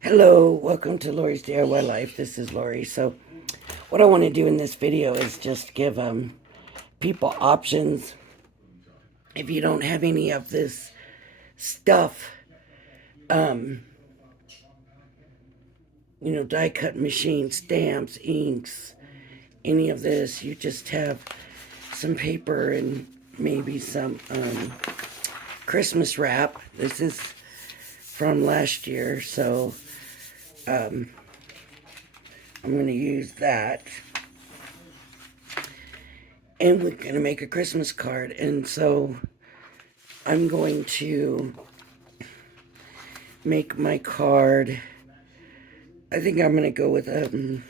Hello, welcome to Lori's DIY Life. This is Lori. So, what I want to do in this video is just give people options. If you don't have any of this stuff, um, die cut machine, stamps, inks, any of this, you just have some paper and maybe some Christmas wrap. This is from last year, so I'm going to use that. And we're going to make a Christmas card. And so I'm going to make my card. I think I'm going to go with I don't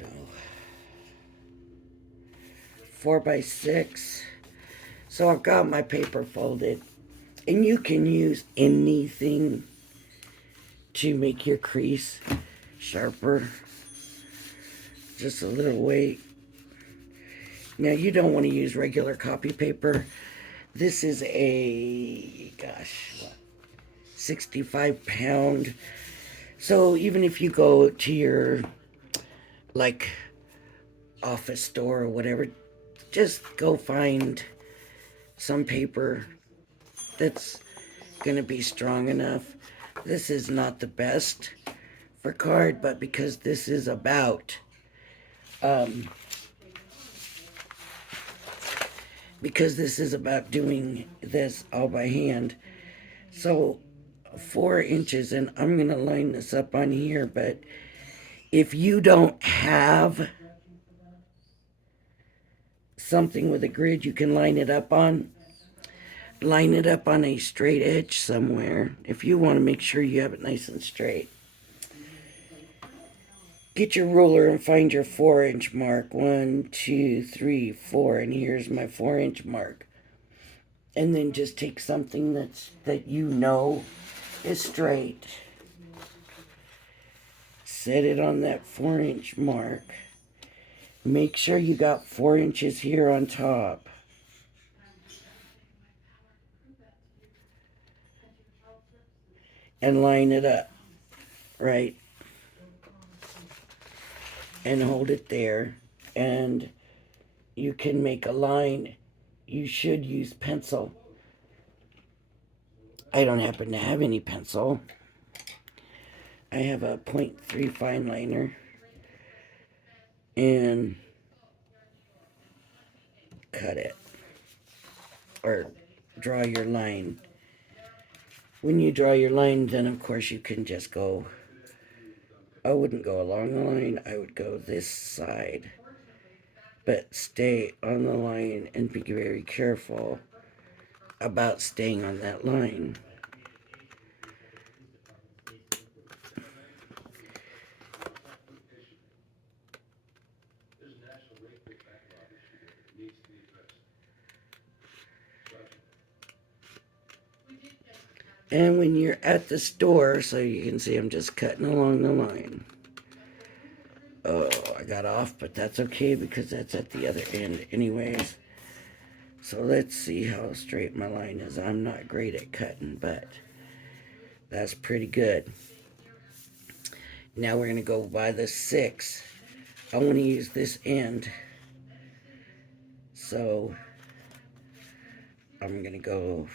know, 4x6. So I've got my paper folded. And you can use anything to make your crease sharper. Just a little weight. Now you don't want to use regular copy paper. This is a, gosh, what, 65-pound. So even if you go to your, like, office store or whatever, just go find some paper that's going to be strong enough. This is not the best for card, but because this is about, doing this all by hand. So 4 inches, and I'm going to line this up on here, but if you don't have something with a grid you can line it up on, line it up on a straight edge somewhere. If you want to make sure you have it nice and straight, get your ruler and find your 4-inch mark. 1, 2, 3, 4, and here's my 4-inch mark. And then just take something that you know is straight, set it on that 4-inch mark. Make sure you got 4 inches here on top. And line it up, right? And hold it there. And you can make a line. You should use pencil. I don't happen to have any pencil. I have a .3 fine liner. And cut it. Or draw your line. When you draw your line, then of course you can just go, I wouldn't go along the line, I would go this side. But stay on the line and be very careful about staying on that line. And when you're at the store, so you can see I'm just cutting along the line. Oh, I got off, but that's okay because that's at the other end anyways. So let's see how straight my line is. I'm not great at cutting, but that's pretty good. Now we're going to go by the 6. I want to use this end. So I'm going to go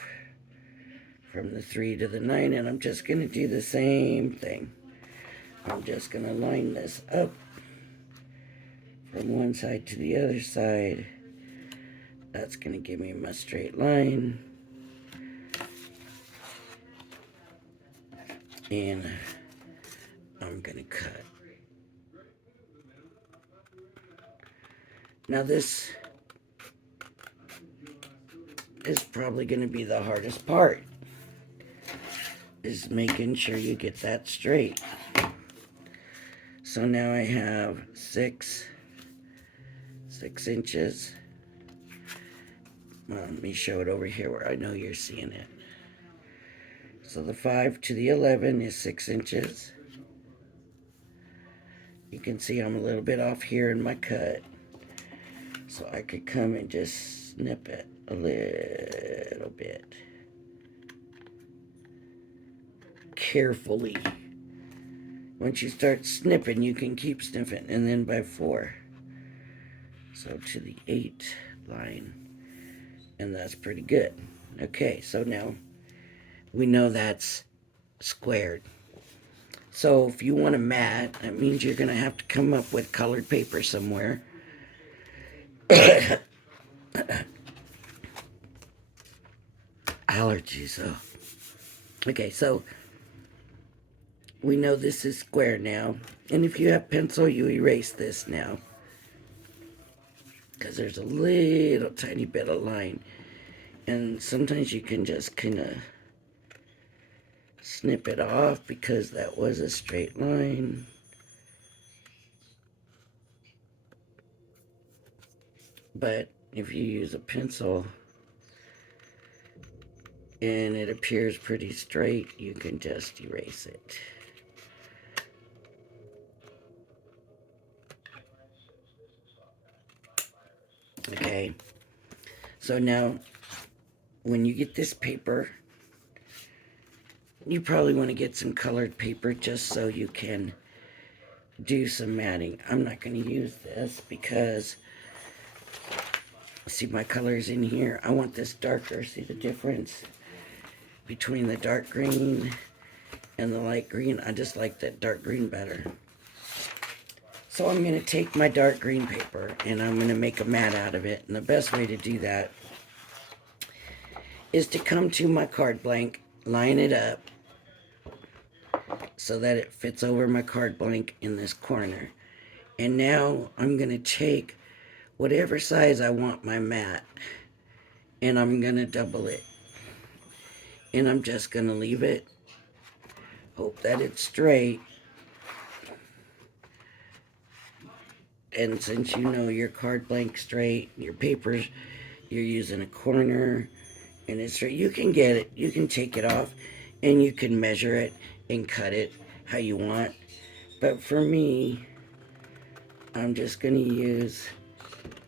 from the 3 to the 9, and I'm just going to do the same thing. I'm just going to line this up from one side to the other side. That's going to give me my straight line. And I'm going to cut. Now this is probably going to be the hardest part, is making sure you get that straight. So now I have 6 inches. Well, let me show it over here where I know you're seeing it. So the 5 to the 11 is 6 inches. You can see I'm a little bit off here in my cut. So I could come and just snip it a little bit. carefully. Once you start snipping, you can keep snipping, and then by 4. So to the 8 line, and that's pretty good. Okay, so now we know that's squared. So if you want a mat, that means you're going to have to come up with colored paper somewhere. Allergies, oh. Okay, so we know this is square now. And if you have pencil, you erase this now, because there's a little tiny bit of line. And sometimes you can just kind of snip it off because that was a straight line. But if you use a pencil and it appears pretty straight, you can just erase it. Okay, so now when you get this paper, you probably want to get some colored paper just so you can do some matting. I'm not going to use this because, see my colors in here? I want this darker. See the difference between the dark green and the light green? I just like that dark green better. So I'm going to take my dark green paper and I'm going to make a mat out of it. And the best way to do that is to come to my card blank, line it up so that it fits over my card blank in this corner. And now I'm going to take whatever size I want my mat and I'm going to double it. And I'm just going to leave it. Hope that it's straight. And since you know your card blank straight, your papers, you're using a corner and it's straight, you can get it, you can take it off and you can measure it and cut it how you want. But for me, I'm just going to use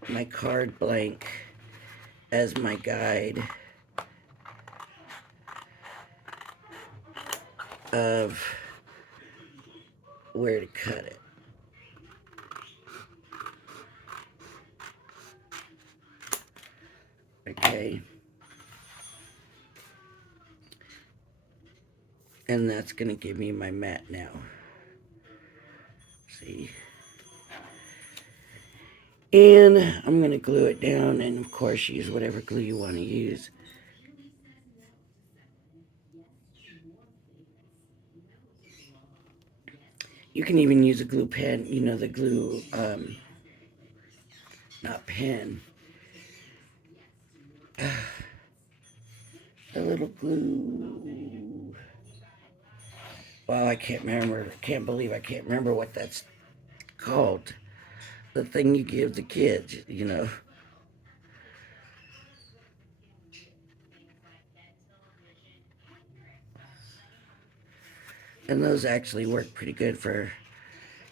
my card blank as my guide of where to cut it. Okay. And that's going to give me my mat now. See? And I'm going to glue it down and of course use whatever glue you want to use. You can even use a glue pen, you know, the glue, not pen. The little glue. Well, I can't remember. Can't believe I can't remember what that's called. The thing you give the kids, you know. And those actually work pretty good for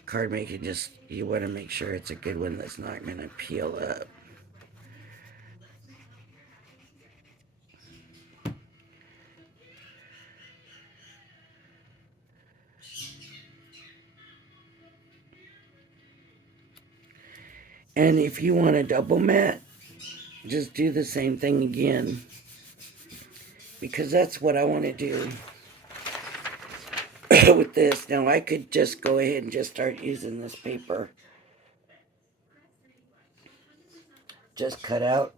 card making. Just, you want to make sure it's a good one that's not going to peel up. And if you want a double mat, just do the same thing again. Because that's what I want to do with this. Now I could just go ahead and just start using this paper. Just cut out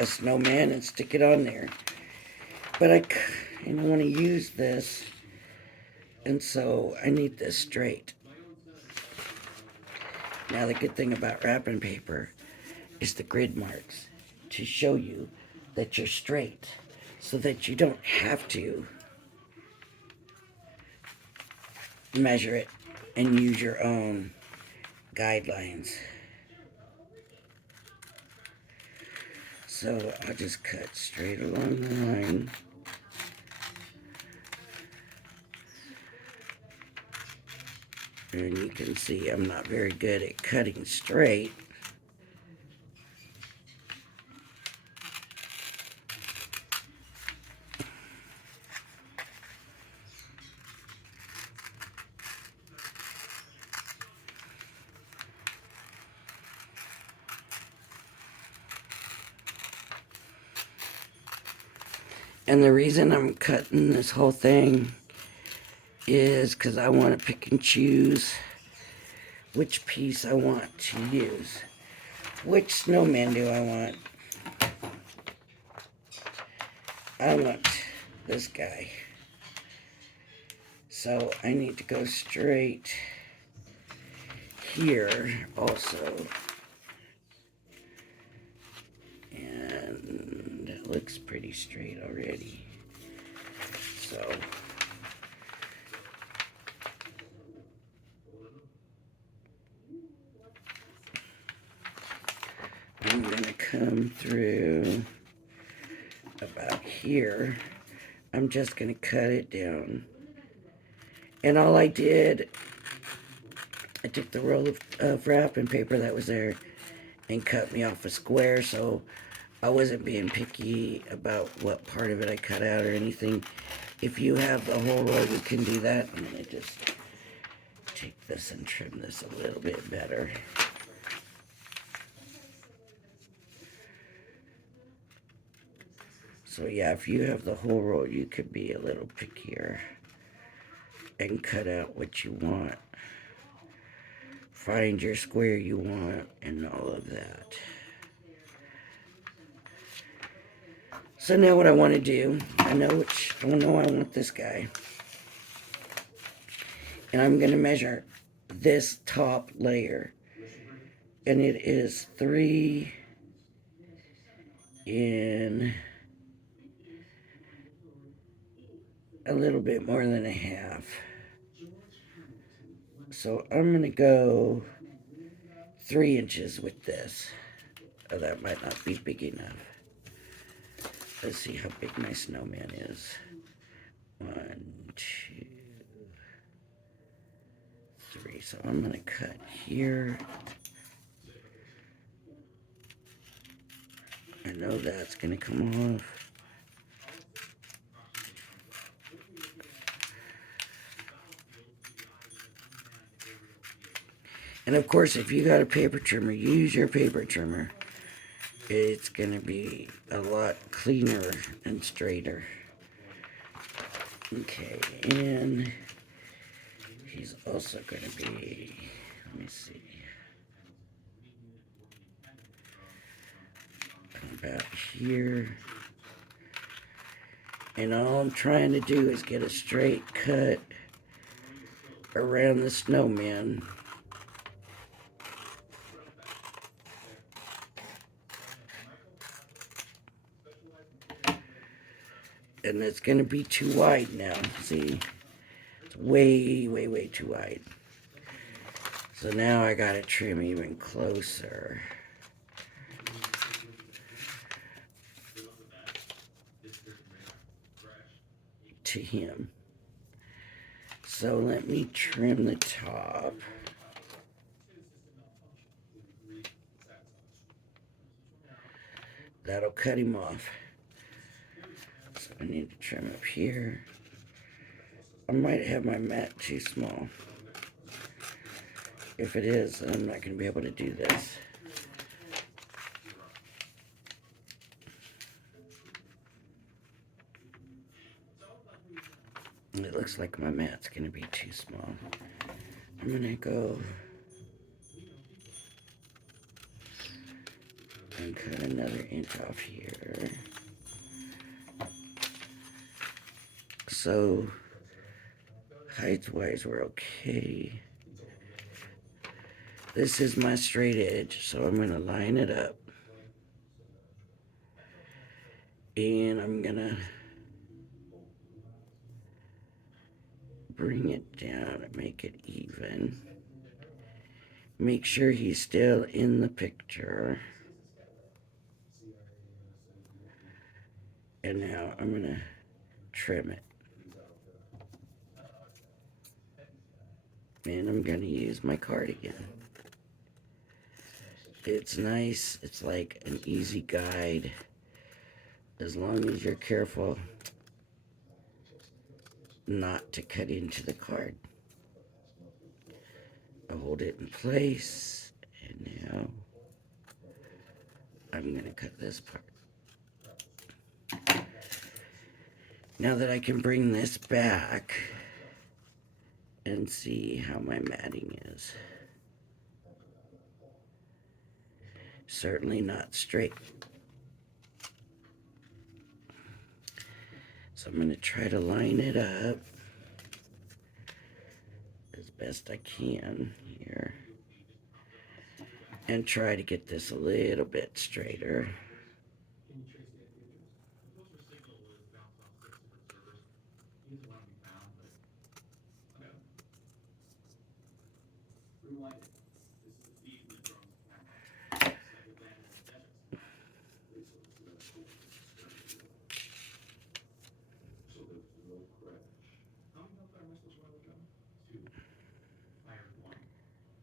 a snowman and stick it on there. But I kind of want to use this, and so I need this straight. Now the good thing about wrapping paper is the grid marks to show you that you're straight so that you don't have to measure it and use your own guidelines. So I'll just cut straight along the line. And you can see I'm not very good at cutting straight. And the reason I'm cutting this whole thing is because I want to pick and choose which piece I want to use. Which snowman do I want? I want this guy. So I need to go straight here also. And it looks pretty straight already. So I'm gonna come through about here. I'm just gonna cut it down. And all I did, I took the roll of wrapping paper that was there and cut me off a square, so I wasn't being picky about what part of it I cut out or anything. If you have the whole roll, you can do that. I'm gonna just take this and trim this a little bit better. So yeah, if you have the whole roll, you could be a little pickier and cut out what you want. Find your square you want and all of that. So now what I want to do, I know I want this guy. And I'm going to measure this top layer. And it is 3 in a little bit more than a half. So I'm going to go 3 inches with this. Oh, that might not be big enough. Let's see how big my snowman is. 1, 2, 3. So I'm going to cut here. I know that's going to come off. And of course, if you got a paper trimmer, use your paper trimmer. It's going to be a lot cleaner and straighter. Okay, and he's also going to be, let me see, about here. And all I'm trying to do is get a straight cut around the snowman. And it's going to be too wide now. See, it's way, way, way too wide. So now I got to trim even closer. To him. So let me trim the top. That'll cut him off. So I need to trim up here. I might have my mat too small. If it is, then I'm not going to be able to do this. It looks like my mat's going to be too small. I'm going to go and cut another inch off here. So, height-wise, we're okay. This is my straight edge, so I'm going to line it up. And I'm going to bring it down and make it even. Make sure he's still in the picture. And now I'm going to trim it. And I'm going to use my cardigan. It's nice. It's like an easy guide. As long as you're careful not to cut into the card. I'll hold it in place. And now I'm going to cut this part. Now that I can bring this back and see how my matting is. Certainly not straight. So I'm going to try to line it up as best I can here. And try to get this a little bit straighter.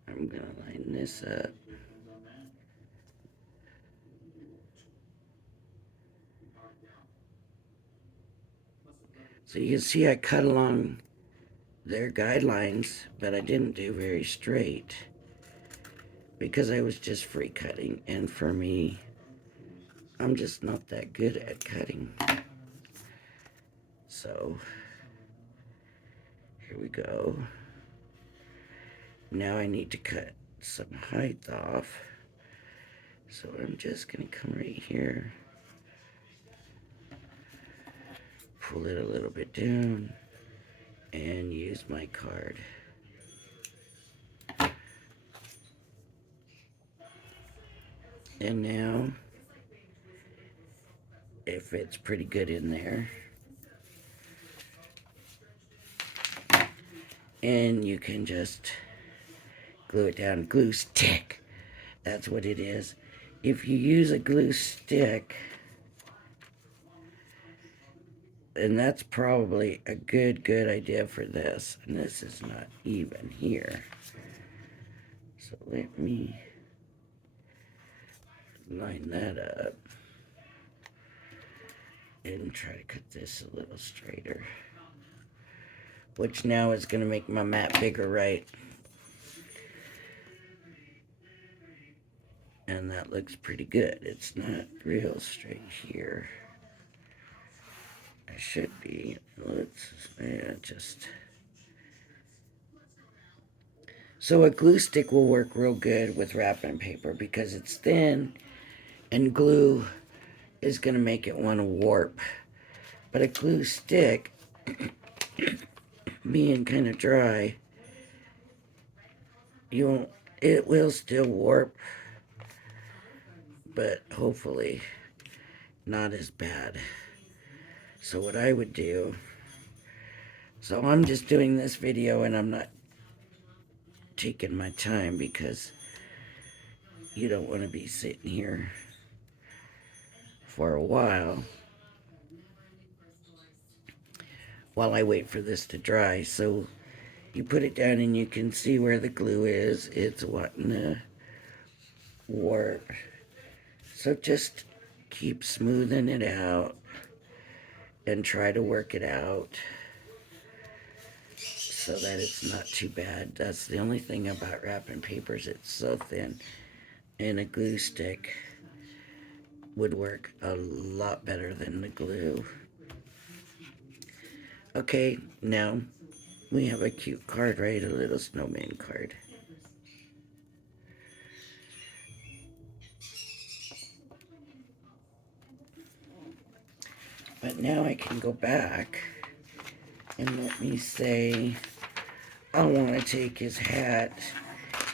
I'm going to line this up. So you can see I cut along their guidelines, but I didn't do very straight because I was just free cutting. And for me, I'm just not that good at cutting. So here we go. Now I need to cut some height off. So I'm just going to come right here, pull it a little bit down, and use my card. And now it fits pretty good in there. And you can just glue it down. Glue stick. That's what it is. If you use a glue stick, and that's probably a good idea for this. And this is not even here. So let me line that up and try to cut this a little straighter. Which now is going to make my mat bigger, right? And that looks pretty good. It's not real straight here. It should be. Just. So a glue stick will work real good with wrapping paper because it's thin and glue is going to make it want to warp. But a glue stick, being kind of dry, it will still warp, but hopefully not as bad. So what I would do, so I'm just doing this video and I'm not taking my time because you don't want to be sitting here for a while I wait for this to dry. So you put it down and you can see where the glue is. It's wanting to warp. So just keep smoothing it out and try to work it out so that it's not too bad. That's the only thing about wrapping papers. It's so thin. And a glue stick would work a lot better than the glue. Okay, now we have a cute card, right? A little snowman card. But now I can go back and let me say I want to take his hat.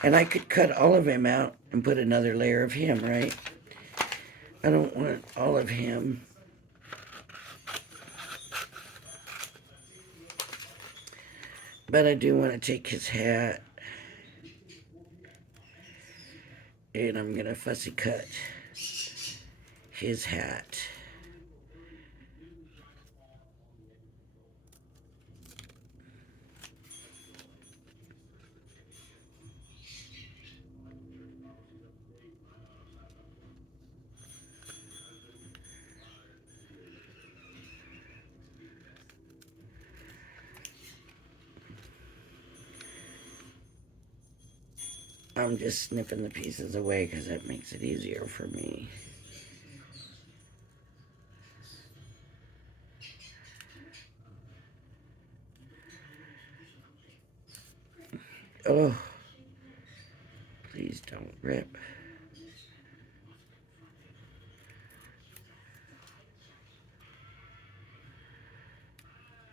And I could cut all of him out and put another layer of him, right? I don't want all of him. But I do want to take his hat. And I'm going to fussy cut his hat. I'm just snipping the pieces away because that makes it easier for me. Oh, please don't rip.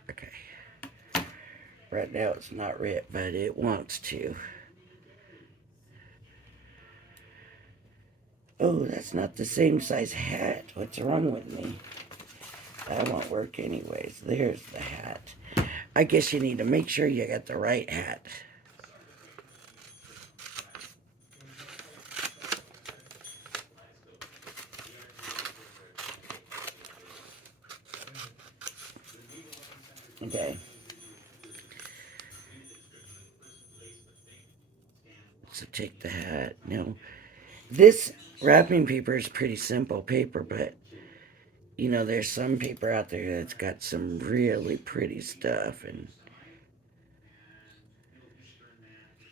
Okay. Right now it's not ripped, but it wants to. Oh, that's not the same size hat. What's wrong with me? That won't work anyways. There's the hat. I guess you need to make sure you got the right hat. Okay. So take the hat. Now, this wrapping paper is pretty simple paper, but you know, there's some paper out there that's got some really pretty stuff, and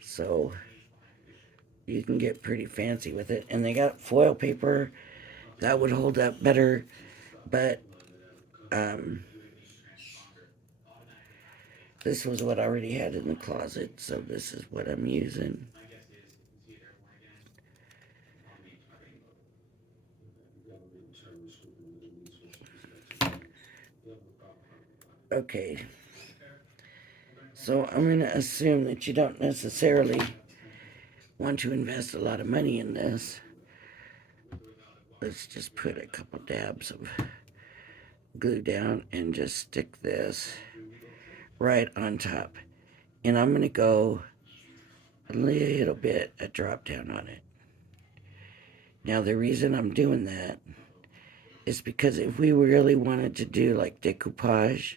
so you can get pretty fancy with it. And they got foil paper that would hold up better, but um, this was what I already had in the closet, so this is what I'm using. Okay, so I'm going to assume that you don't necessarily want to invest a lot of money in this. Let's just put a couple dabs of glue down and just stick this right on top. And I'm going to go a little bit, a drop down on it. Now, the reason I'm doing that is because if we really wanted to do like decoupage,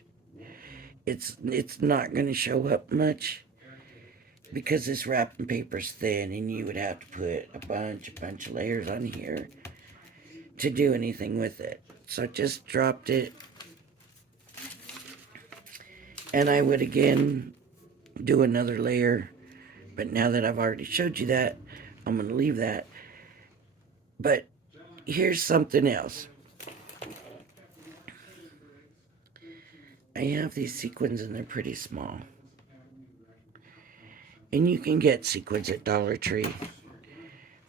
it's not going to show up much because this wrapping paper's thin, and you would have to put a bunch of layers on here to do anything with it. So I just dropped it, and I would again do another layer, but now that I've already showed you that, I'm going to leave that. But here's something else. I have these sequins and they're pretty small. And you can get sequins at Dollar Tree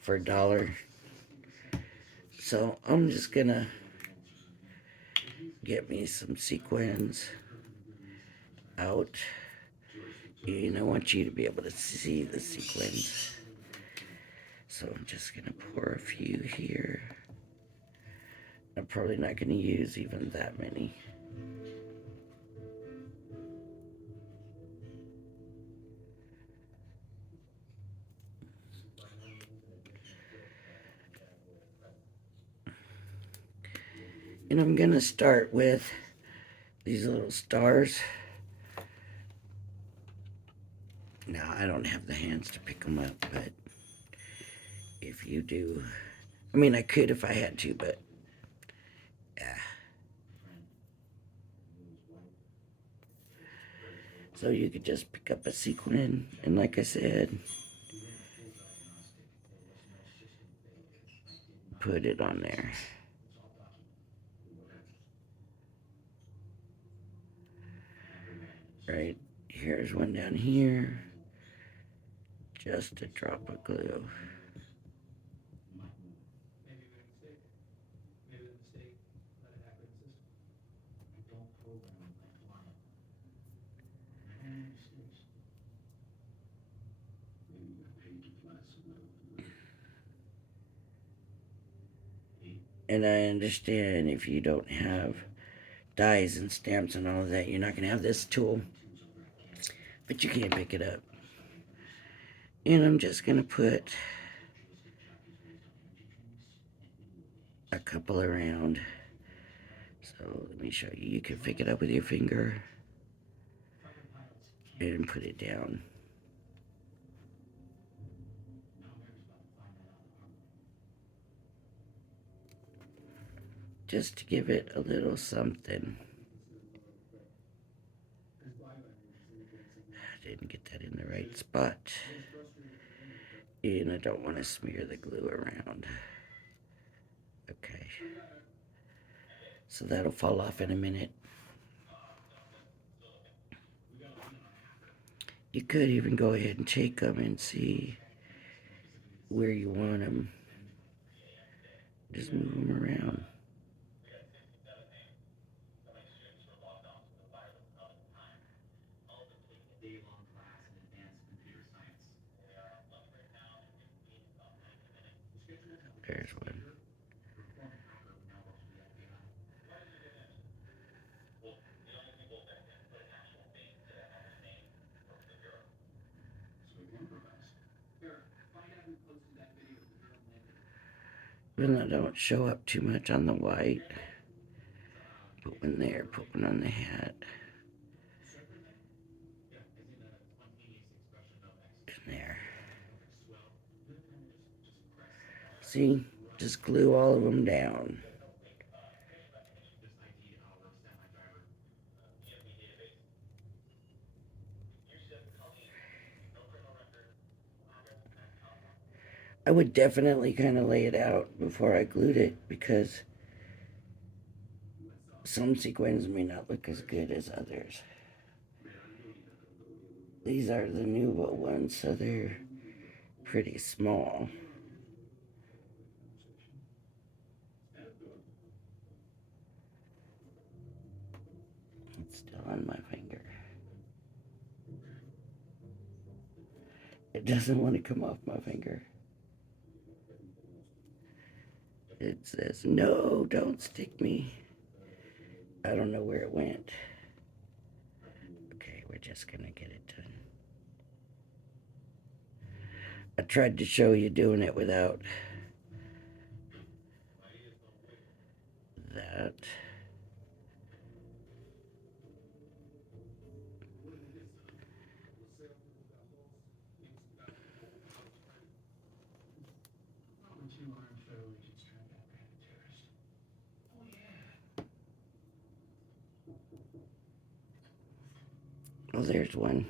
for $1. So I'm just gonna get me some sequins out. And I want you to be able to see the sequins. So I'm just gonna pour a few here. I'm probably not gonna use even that many. And I'm gonna start with these little stars. Now, I don't have the hands to pick them up, but if you do, I mean, I could if I had to, but yeah. So you could just pick up a sequin, and like I said, put it on there. Right, here's one down here. Just a drop of glue. And I understand if you don't have dies and stamps and all of that, you're not going to have this tool. But you can pick it up. And I'm just going to put a couple around. So let me show you. You can pick it up with your finger and put it down. Just to give it a little something. I didn't get that in the right spot. And I don't want to smear the glue around. Okay. So that'll fall off in a minute. You could even go ahead and take them and see where you want them. Just move them around. There's one. When I don't show up too much on the white, put one there, put one on the hat. And there. See? Just glue all of them down. I would definitely kind of lay it out before I glued it because some sequins may not look as good as others. These are the Nuvo ones, so they're pretty small. It's still on my finger. It doesn't want to come off my finger. It says, no, don't stick me. I don't know where it went. Okay, we're just gonna get it done. I tried to show you doing it without that. Oh, there's one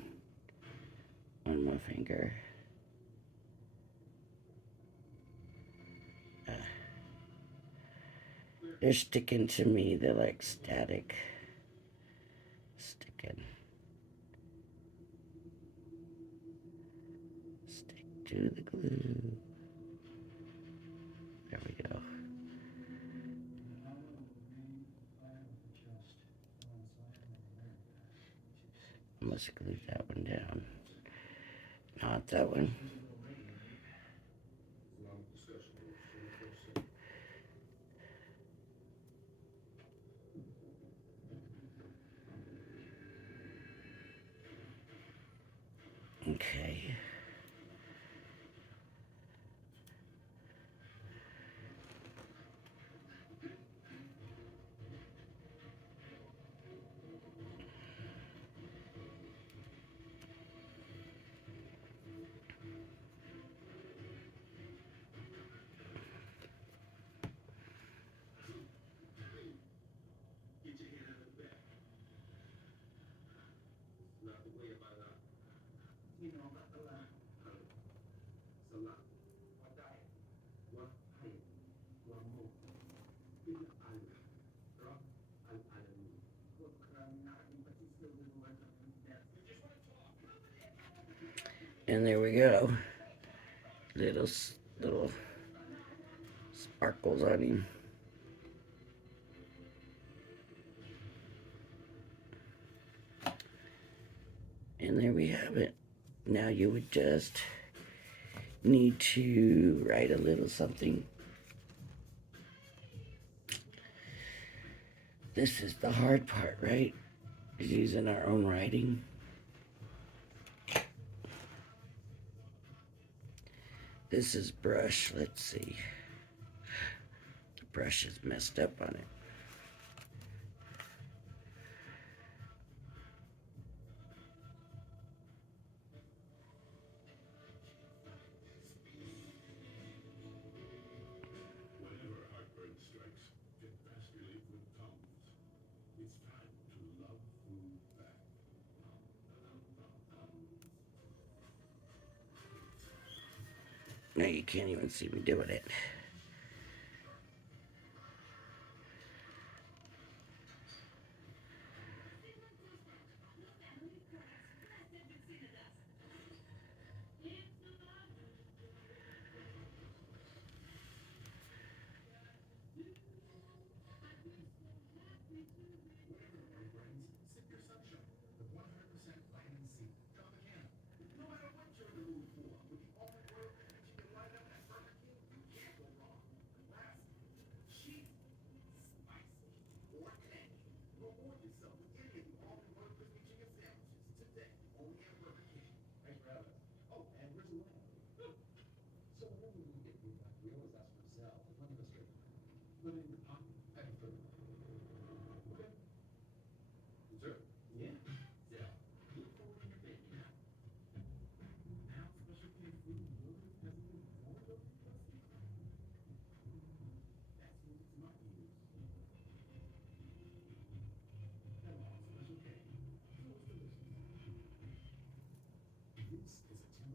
on my finger. They're sticking to me. They're like static. Sticking. Stick to the glue. There we go. I must have glued that one down. Not that one. Okay. And there we go. Little sparkles on him. And there we have it. Now you would just need to write a little something. This is the hard part, right? Is using our own writing. This is brush. Let's see. The brush is messed up on it. Now you can't even see me doing it.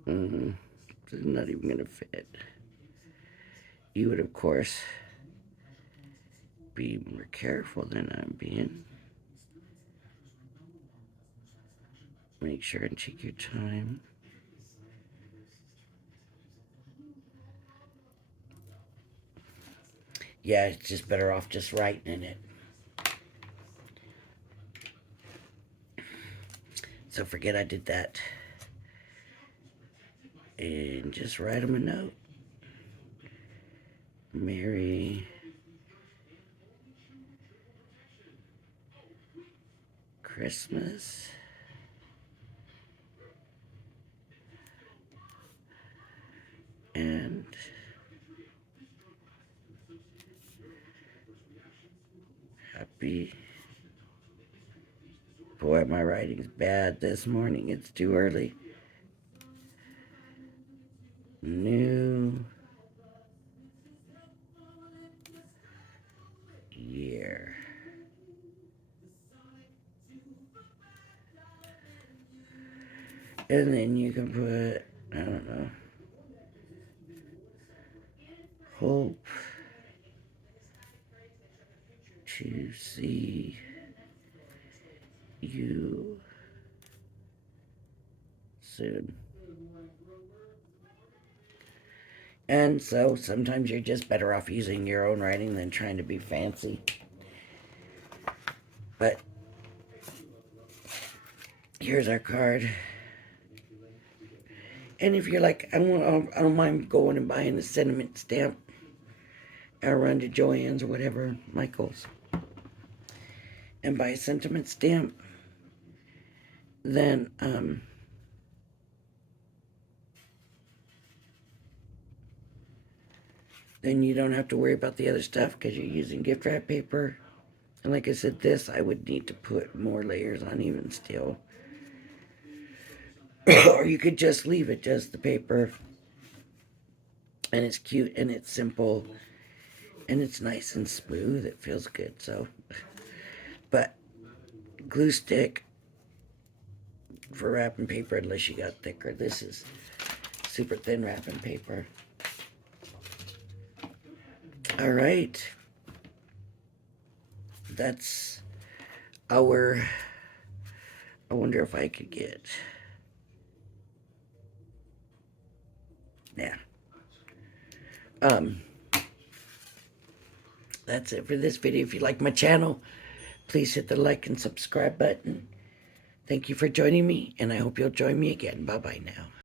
Mm-hmm. It's not even gonna fit. You would, of course, be more careful than I'm being. Make sure and check your time. Yeah, it's just better off just writing it. So forget I did that. And just write them a note. Merry Christmas. And happy. Boy, my writing's bad this morning. It's too early. New Year. And then you can put, I don't know, hope to see you soon. And so sometimes you're just better off using your own writing than trying to be fancy. But here's our card. And if you're like, I don't mind going and buying a sentiment stamp, I'll run to Joann's or whatever, Michael's, and buy a sentiment stamp, then you don't have to worry about the other stuff because you're using gift wrap paper. And like I said, this I would need to put more layers on even still. Or you could just leave it, just the paper. And it's cute and it's simple. And it's nice and smooth. It feels good, so. But glue stick for wrapping paper, unless you got thicker. This is super thin wrapping paper. All right. That's our, I wonder if I could get, yeah. That's it for this video. If you like my channel, please hit the like and subscribe button. Thank you for joining me, and I hope you'll join me again. Bye-bye now.